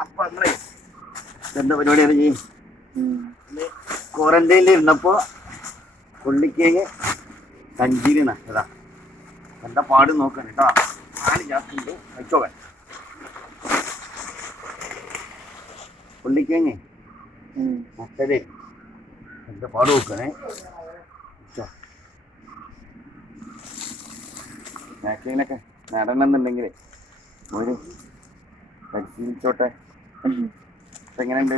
അപ്പൊ എന്താ പരിപാടി ഇറങ്ങി ക്വാറന്റൈനിൽ ഇരുന്നപ്പോ പുള്ളിക്കേക്ക് സഞ്ചിരി നട്ടതാ. എന്താ പാട് നോക്കാൻ കേട്ടാ. 4 ജാക്കുണ്ട് വെച്ചോക്കാൻ. പുള്ളിക്കേങ്ങ് നട്ടതേ എന്താ പാട് നോക്കണേ. വാക്സിനൊക്കെ നടണമെന്നുണ്ടെങ്കിൽ ഒരു പരിശീലിച്ചോട്ടെ. എങ്ങനെയുണ്ട്?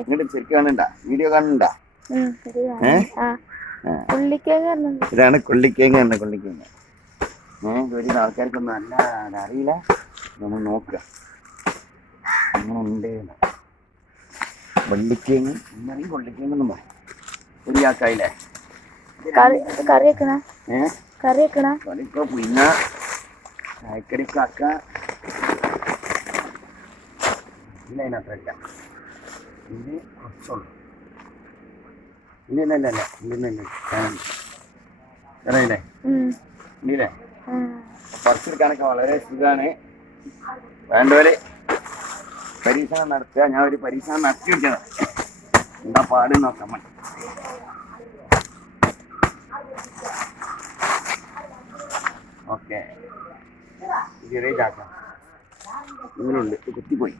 ഇങ്ങോട്ട് ശരിക്കും കാണണ്ട, വീഡിയോ കാണണ്ട. ഇതാണ് കൊള്ളിക്കേങ്ങ എന്ന കൊള്ളിക്കേങ്ങ. ഒരു ആൾക്കാർക്കൊന്നും അല്ല അറിയില്ല. നമ്മൾ നോക്കുക അങ്ങനെ ഉണ്ട്. വള്ളിക്കേങ്ങ് ഇന്നറിയും കൊള്ളിക്കേങ്ങെന്നും പറയും. ഒരു ചാക്കായില്ലേ കറിക്കോ പുന്ന ചായക്കടിക്കാക്ക ഇല്ല. അതിനത്രല്ല ഇത് കുറച്ചുള്ളൂ. ഇല്ല അറിയില്ലേ ഇല്ലേ. പറിച്ചെടുക്കാനൊക്കെ വളരെ സുഖമാണ്. വേണ്ടവര് പരീക്ഷണം നടത്തുക. ഞാൻ ഒരു പരീക്ഷണം നടത്തി വെച്ചതാണ്. എന്താ പാട് നോക്കാം. ഓക്കെ, ചെറിയ ചാക്ക ഇങ്ങനുണ്ട്. കുത്തിപ്പോയി.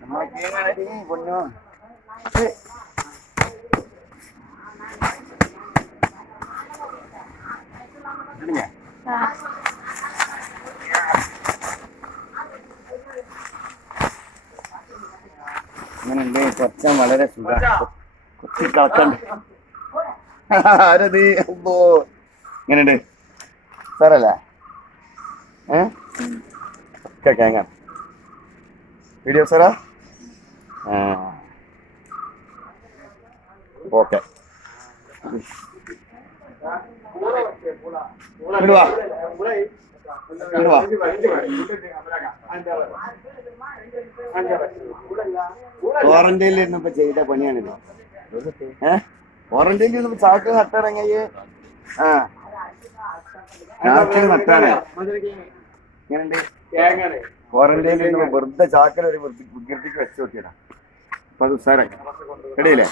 നമ്മളെ കേങ്ങാണി പൊന്നോ. ഇങ്ങനുണ്ട്. കുറച്ചാൽ വളരെ സുഖ. കുത്തി കളക്കണ്ട്. ആരത്? അപ്പോ ഇങ്ങനുണ്ട് സാറല്ലേ? കേങ്ങ വീഡിയോ സാറാ. ഓക്കെ, ക്വാറന്റൈനിൽ ഇരുന്നപ്പോ ചെയ്ത പണിയാണിത്. ക്വാറന്റൈനിൽ ഇരുന്നപ്പോ ചാക്ക് നട്ടടങ്ങിയ ചാക്കിന് നട്ടാണ്. ഇങ്ങനെയുണ്ട്. ക്വാറന്റൈനിൽ ഇരുന്നപ്പോ വെറുതെ ചാക്കര ഒരു വികൃതിക്ക് വെച്ച് നോക്കിയതാ. അപ്പൊ അത് സാറേ ഇടയില്ലേ.